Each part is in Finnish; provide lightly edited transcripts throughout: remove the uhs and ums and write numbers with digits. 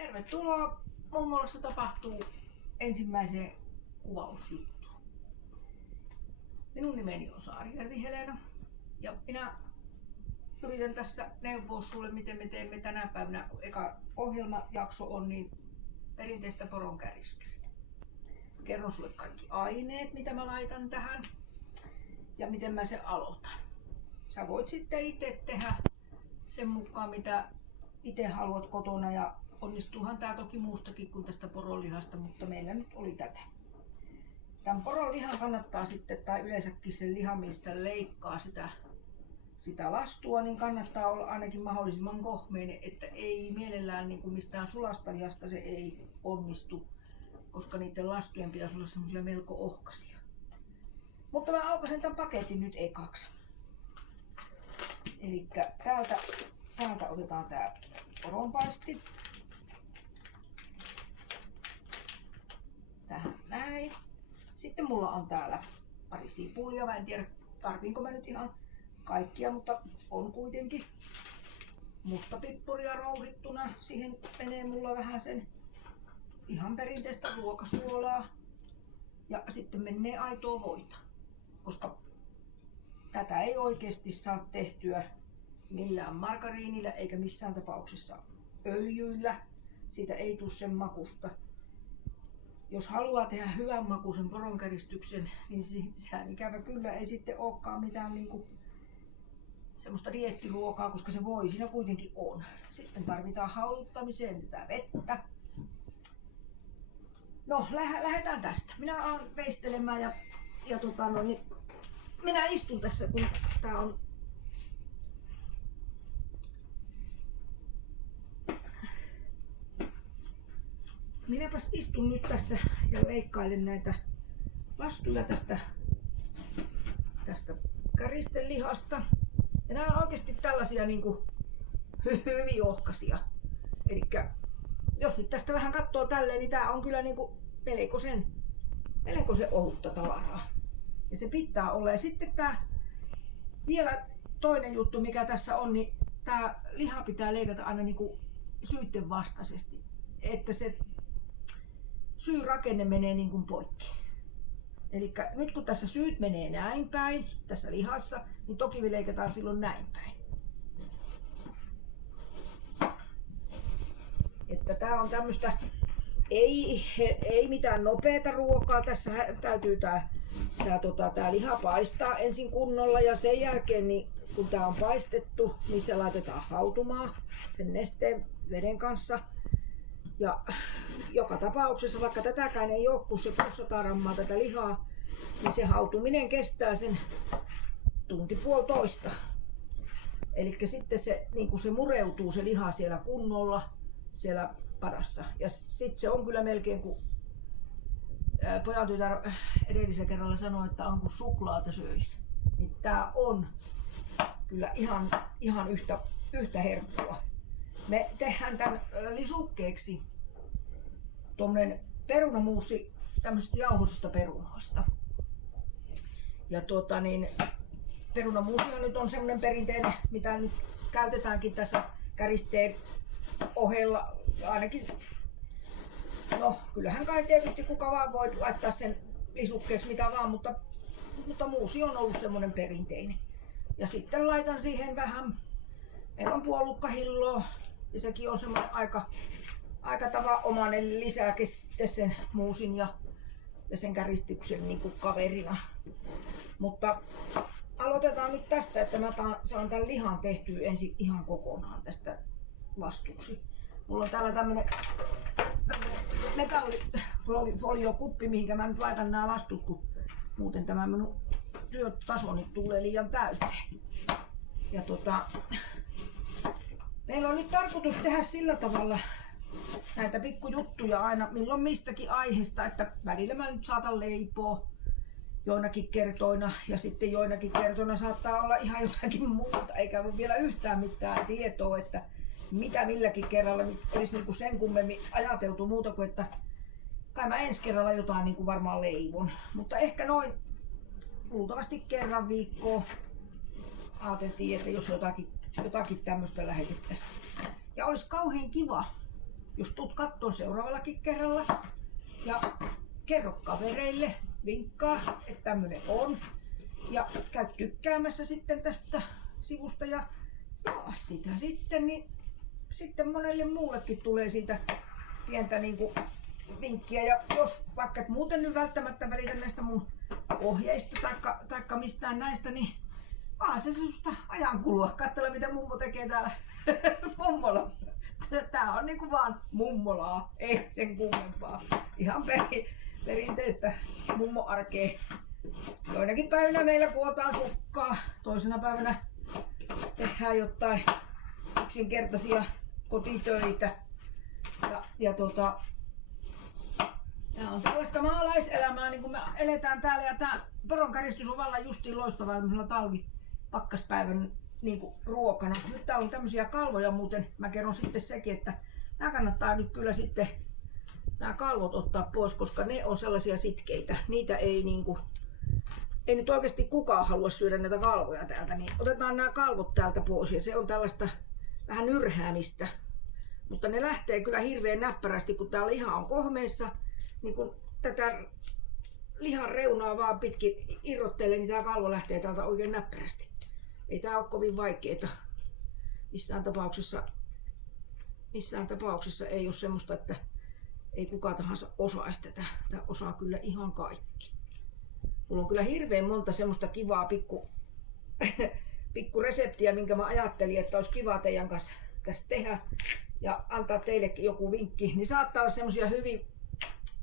Tervetuloa! Mummolassa tapahtuu ensimmäiseen kuvausjuttuun. Minun nimeni on Saarijärvi Helena ja minä yritän tässä neuvoa sulle, miten me teemme tänä päivänä, kun eka ohjelmajakso on, niin perinteistä poronkäristystä. Kerron sulle kaikki aineet, mitä mä laitan tähän ja miten mä sen aloitan. Sä voit sitten itse tehdä sen mukaan, mitä itse haluat kotona, ja onnistuuhan tää toki muustakin kuin tästä poronlihasta, mutta meillä nyt oli tätä. Tämän poronlihan kannattaa sitten, tai yleensäkin sen lihan, mistä leikkaa sitä lastua, niin kannattaa olla ainakin mahdollisimman kohmeinen, että ei mielellään niin kuin mistään sulasta lihasta se ei onnistu, koska niiden lastujen pitäisi olla semmosia melko ohkaisia. Mutta mä aukasen tämän paketin nyt ekaksi. Elikkä täältä otetaan tää poronpaisti. Tähän näin. Sitten mulla on täällä pari sipulia. Mä en tiedä tarviinko mä nyt ihan kaikkia, mutta on kuitenkin. Mustapippuria rouhittuna. Siihen menee mulla vähän sen ihan perinteistä ruokasuolaa. Ja sitten menee aitoa voita. Koska tätä ei oikeasti saa tehtyä millään margariinilla eikä missään tapauksessa öljyillä. Siitä ei tule sen makusta. Jos haluaa tehdä hyvän makuisen poronkäristyksen, niin sehän ikävä kyllä ei sitten olekaan mitään niinku semmoista dieettiruokaa, koska se voi siinä kuitenkin on. Sitten tarvitaan hauduttamiseen tätä vettä. No, lähdetään tästä. Minä alan veistelemään ja niin minä istun tässä, kun tää on minäpäs istun nyt tässä ja leikkailen näitä lastuja tästä käristelihasta. Ja nämä on oikeasti tällaisia niinku hyvin ohkaisia. Elikkä jos nyt tästä vähän katsoo tälleen, niin tää on kyllä niinku melkoisen ohutta tavaraa. Ja se pitää olla. Ja sitten tää vielä toinen juttu, mikä tässä on, niin tää liha pitää leikata aina niinku syytten vastaisesti. Että se syyrakenne menee niin kuin poikki. Eli nyt kun tässä syyt menee näin päin, tässä lihassa, niin toki me leikataan silloin näin päin. Että tää on tämmöstä, ei mitään nopeata ruokaa. Tässä täytyy tää liha paistaa ensin kunnolla ja sen jälkeen, niin kun tää on paistettu, niin se laitetaan hautumaan sen nesteen veden kanssa. Ja joka tapauksessa, vaikka tätäkään ei ole, kun se 600 grammaa tätä lihaa, niin se hautuminen kestää sen tunti puolitoista. Eli sitten se, niin kuin se mureutuu se liha siellä kunnolla siellä padassa. Ja sitten se on kyllä melkein kuin pojan tytär edellisellä kerralla sanoi, että on kuin suklaata söisi. Niin tää on kyllä ihan yhtä herkkua. Me tehdään tämän lisukkeeksi tuommoinen perunamuusi tämmöisistä jauhoisista perunoista. Ja perunamuusihan nyt on semmoinen perinteinen, mitä nyt käytetäänkin tässä käristeen ohella. Ainakin, no kyllähän kai tietysti kuka vaan voi laittaa sen lisukkeeksi mitä vaan, mutta muusi on ollut semmoinen perinteinen. Ja sitten laitan siihen vähän, meillä on puolukkahilloa ja sekin on semmoinen aika tavanomainen lisääkin sitten sen muusin ja sen käristyksen niin kuin kaverina. Mutta aloitetaan nyt tästä, että mä saan tämän lihan tehtyä ensin ihan kokonaan tästä lastuksi. Mulla on täällä tämmönen metallifoliokuppi, mihinkä mä nyt laitan nämä lastut, kun muuten tämä minun työtasoni tulee liian täyteen. Ja meillä on nyt tarkoitus tehdä sillä tavalla näitä pikkujuttuja aina milloin mistäkin aiheesta, että välillä mä nyt saatan leipoa joinakin kertoina ja sitten joinakin kertoina saattaa olla ihan jotakin muuta, eikä ole vielä yhtään mitään tietoa, että mitä milläkin kerralla nyt olisi niinku sen kummemmin ajateltu muuta kuin, että kai mä ensi kerralla jotain niinku varmaan leivon, mutta ehkä noin luultavasti kerran viikkoon ajateltiin, että jos jotakin tämmöistä lähetettäisiin. Ja olisi kauhean kiva, jos tuut kattoon seuraavallakin kerralla ja kerro kavereille, vinkkaa, että tämmönen on. Ja käy tykkäämässä sitten tästä sivusta ja jaa sitä sitten, niin sitten monelle muullekin tulee siitä pientä niinku vinkkiä. Ja jos vaikka et muuten nyt välttämättä välitä näistä mun ohjeista taikka mistään näistä, niin vaan se susta ajankulua. Katsella mitä mummo tekee täällä mummolassa. Tää on niinku vaan mummolaa, ei sen kummempaa. Ihan perinteistä mummoarkea. Joinakin päivinä meillä kuotaan sukkaa, toisena päivänä tehdään jotain yksinkertaisia kotitöitä. Ja tää on tällaista maalaiselämää, niin kuin me eletään täällä, ja tää poronkäristys on vallan justiin loistavaa talvipakkaspäivän niin kuin ruokana. Nyt täällä on tämmöisiä kalvoja muuten, mä kerron sitten sekin, että nämä kannattaa nyt kyllä sitten nämä kalvot ottaa pois, koska ne on sellaisia sitkeitä. Niitä ei niinku, ei nyt oikeasti kukaan halua syödä näitä kalvoja täältä, niin otetaan nämä kalvot täältä pois ja se on tällaista vähän nyrhäämistä. Mutta ne lähtee kyllä hirveän näppärästi, kun tää liha on kohmeessa, niin kun tätä lihan reunaa vaan pitkin irrottelee, niin tää kalvo lähtee täältä oikein näppärästi. Ei tää ole kovin vaikeeta. Missään tapauksessa ei ole semmoista, että ei kuka tahansa osaisi tätä. Tää osaa kyllä ihan kaikki. Mulla on kyllä hirveän monta semmoista kivaa pikku reseptiä, minkä mä ajattelin, että olisi kiva teidän kanssa tässä tehdä ja antaa teillekin joku vinkki. Niin saattaa olla semmosia hyvin,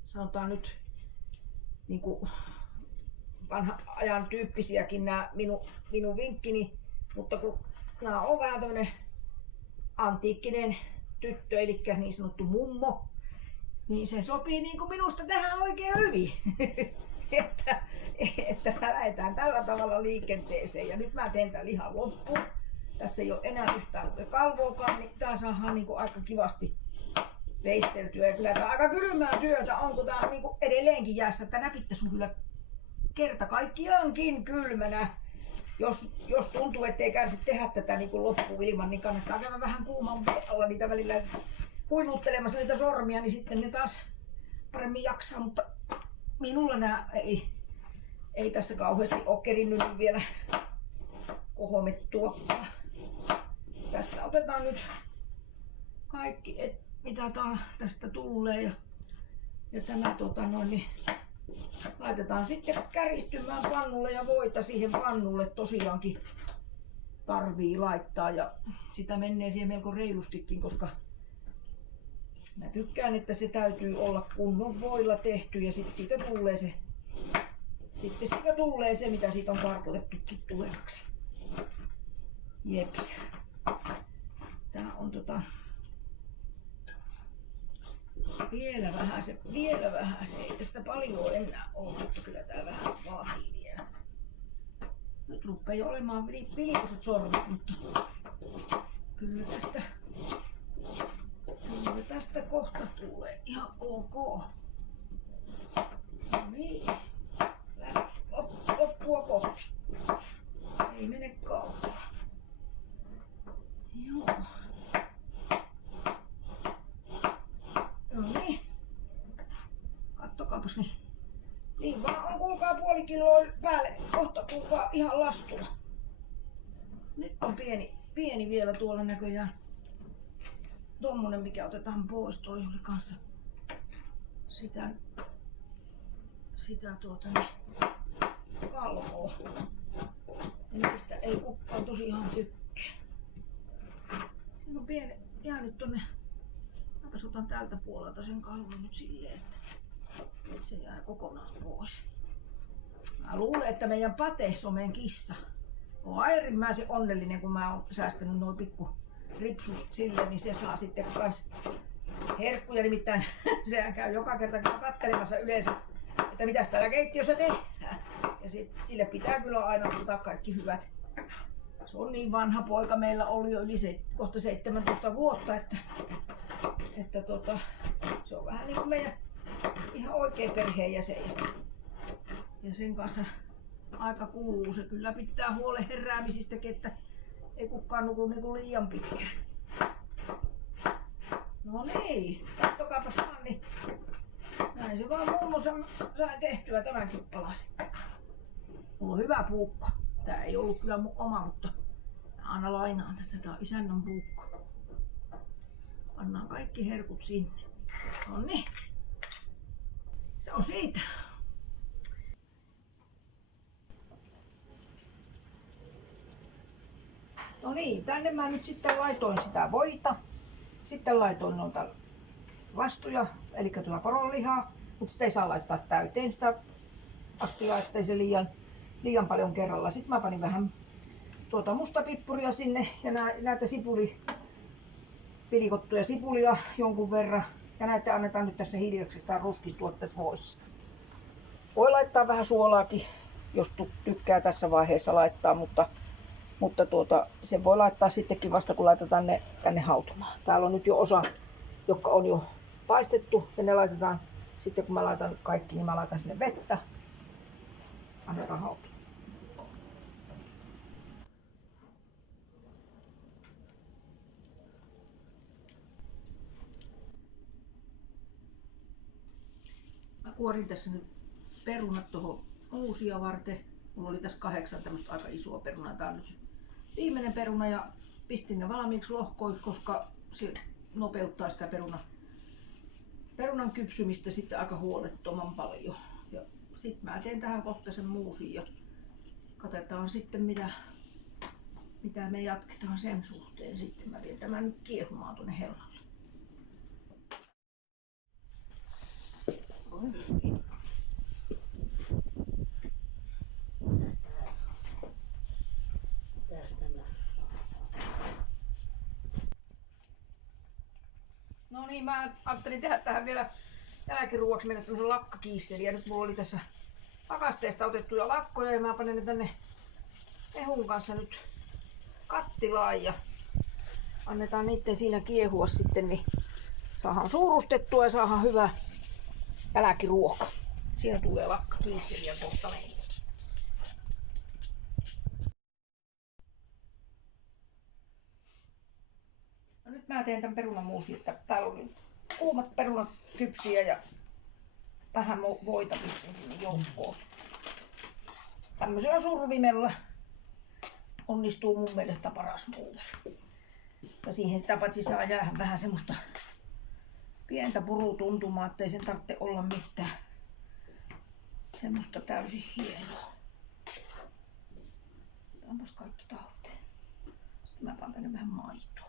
sanotaan nyt, niinku vanhan ajan tyyppisiäkin nämä minun vinkkini, mutta kun nämä on vähän tämmönen antiikkinen tyttö, eli niin sanottu mummo, niin se sopii niin kuin minusta tähän oikein hyvin. että lähdetään tällä tavalla liikenteeseen. Ja nyt mä teen tämän lihan loppuun. Tässä ei ole enää yhtään kalvoakaan, niin tää saadaan niin kuin aika kivasti veisteltyä. Ja kyllä tää aika kylmää työtä on, kun tää on niin kuin edelleenkin jäässä. Tänä pitäisi on kyllä kerta kaikkiaankin kylmänä. Jos tuntuu, ettei kärsi tehdä tätä niin kuin loppuun ilman, niin kannattaa käydä vähän kuuman alla niitä välillä huiluttelemassa niitä sormia, niin sitten ne taas paremmin jaksaa, mutta minulla nämä ei tässä kauheasti ole kerinnyt vielä kohomettua. Tästä otetaan nyt kaikki, mitä tästä tulee ja tämä niin laitetaan sitten käristymään pannulle ja voita siihen pannulle tosiaankin tarvii laittaa ja sitä menee siihen melko reilustikin, koska mä tykkään, että se täytyy olla kunnon voilla tehty ja sitten siitä tulee se, mitä siitä on tarkoitettukin tulevaksi. Jeps. Tää on vielä vähän se, ei tässä paljon enää ole, mutta kyllä tää vähän vaatii vielä. Nyt rupeaa jo olemaan vilikuiset sormet, mutta kyllä tästä kohta tulee ihan ok. No niin, loppua kohti. Ei mene kauan. Joo. No niin. Kattokaapas niin. Niin vaan on kuulkaa puoli kiloa päälle. Kohta kuulkaa ihan lastua. Nyt on pieni vielä tuolla näköjään. Tommonen mikä otetaan pois, toi oli kanssa sitä kalvoa. Ja niistä ei kukaan tosiaan tykkää. Siinä on pieni jäänyt tonne. Mäpäs otan tältä puolelta sen kalvon nyt silleen, että se jää kokonaan pois. Mä luulen, että meidän Pate, se on meidän kissa, on äärimmäisen onnellinen, kun mä oon säästänyt noin pikku ripsust sille, niin se saa sitten kans herkkuja, nimittäin sehän käy joka kerta kattelemassa yleensä, että mitäs täällä keittiössä tehdään. Ja sille pitää kyllä aina ottaa kaikki hyvät. Se on niin vanha poika, meillä oli jo kohta 17 vuotta, että se on vähän niin kuin meidän ihan oikea perheenjäsen. Ja sen kanssa aika kuluu. Se kyllä pitää huolen heräämisistäkin, että ei kukaan nuku niinku liian pitkään. No niin, kattokaapas vaan, niin näin se vaan mummo sai tehtyä tämänkin palasen. Mulla on hyvä puukko. Tää ei ollut kyllä mun oma, mutta mä aina lainaan tätä. Tää on isännän puukko. Pannaan kaikki herkut sinne. Noniin. Se on siitä. No niin, tänne mä nyt sitten laitoin sitä voita. Sitten laitoin noita vastuja, eli tuota poronlihaa. Mutta sitä ei saa laittaa täyteen sitä astiaa, ettei se liian paljon kerralla. Sitten mä panin vähän tuota mustapippuria sinne ja näitä pilikottuja sipulia jonkun verran. Ja näitä annetaan nyt tässä hiljaksi sitä ruskistua tässä voissa. Voi laittaa vähän suolaakin, jos tykkää tässä vaiheessa laittaa, mutta sen voi laittaa sittenkin vasta kun laitetaan ne tänne hautumaan. Täällä on nyt jo osa, jotka on jo paistettu ja ne laitetaan sitten kun mä laitan kaikki, niin mä laitan sinne vettä. Annetaan hautua. Mä kuorin tässä nyt perunat tuohon muusia varten. Mulla oli tässä 8 tämmöistä aika isoa perunaa. Tää on nyt viimeinen peruna ja pistin ne valmiiksi lohkoiksi, koska se nopeuttaa sitä perunan kypsymistä sitten aika huolettoman paljon. Ja sit mä teen tähän kohta sen muusin ja katsotaan sitten mitä me jatketaan sen suhteen sitten. Mä vien tämän nyt kiehumaan tuonne hellalle. No niin, mä ajattelin tehdä tähän vielä jälkiruoaksi mennä tämmösen lakkakiisseli. Ja nyt mulla oli tässä pakasteesta otettuja lakkoja ja mä panen ne tänne mehun kanssa nyt kattilaan ja annetaan niitten siinä kiehua sitten, niin saadaan suurustettua ja saadaan hyvä jälkiruoka. Siinä tulee lakkakiisseliä kohta meille. No nyt mä teen tän perunamuusin, että täällä oli kuumat perunat kypsiä ja vähän voita pistin sinne joukkoon. Tämmöisellä survimella onnistuu mun mielestä paras muusi. Ja siihen sitä paitsi saa jäädä vähän semmoista pientä purutuntumaa, ettei sen tarvitse olla mitään semmoista täysin hienoa. Otanpas kaikki talteen. Sitten mä panen tänne vähän maitoa.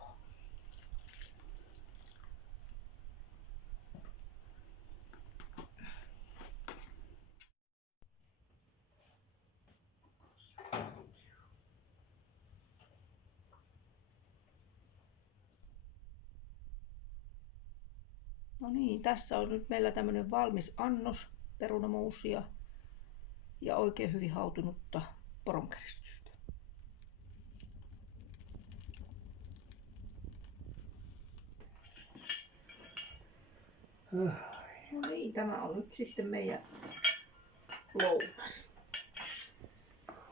No niin, tässä on nyt meillä tämmönen valmis annos perunamuusia ja oikein hyvin hautunutta poronkäristystä. No niin, tämä on nyt sitten meidän lounas.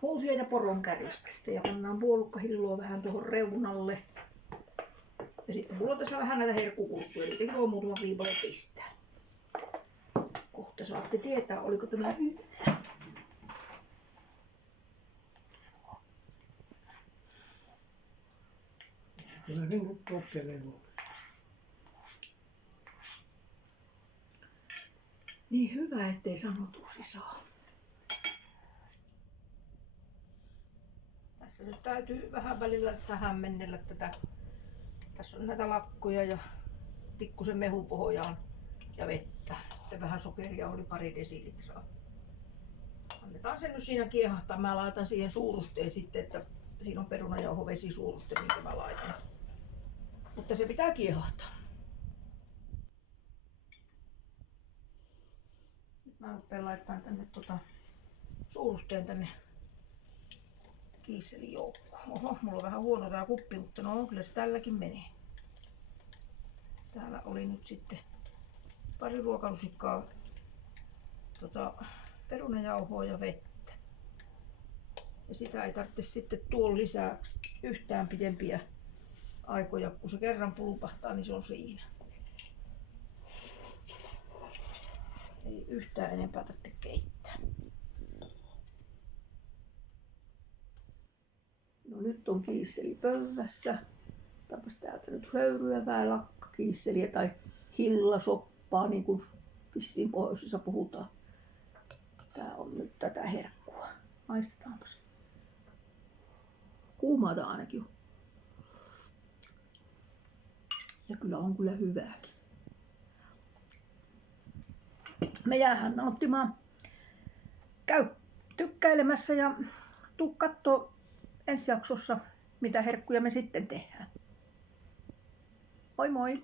Muusia ja poronkäristystä ja pannaan puolukkahilloa vähän tuohon reunalle. Ja sitten mulla on tässä vähän näitä herkkukurkkuja, niitäkin voi muutaman viipale pistää. Kohta saatte tietää, oliko tämä hyvä. Kyllä niin kokeilee. Niin hyvä, ettei sanotuksi saa. Tässä nyt täytyy vähän välillä tähän mennellä tätä. Tässä on näitä lakkoja ja pikkusen mehupohjaan ja vettä. Sitten vähän sokeria oli 2 desilitraa. Annetaan sen nyt siinä kiehahtaa. Mä laitan siihen suurusteen sitten, että siinä on perunajauho vesisuuruste, minkä mä laitan. Mutta se pitää kiehahtaa. Nyt mä rupean laittamaan tänne suurusteen tänne kiisselin joukkoon. Oho, mulla on vähän huono tää kuppi, mutta no kyllä se tälläkin menee. Täällä oli nyt sitten 2 ruokalusikkaa perunajauhoa ja vettä. Ja sitä ei tarvitse sitten tuon lisäksi yhtään pidempiä aikoja, kun se kerran pulpahtaa, niin se on siinä. Ei yhtään enempää tarvitse keittää. No nyt on kiisseli pöydässä. Otapas täältä nyt höyryävää lakkakiisseliä tai hillasoppaa, niin kuin vissiin pohjoisessa puhutaan. Tää on nyt tätä herkkua. Maistetaanpas. Kuumaata ainakin on. Ja kyllä on kyllä hyvääkin. Me jäähän nauttimaan. Käy tykkäilemässä ja tuu kattoo ensi jaksossa, mitä herkkuja me sitten tehdään. Moi moi!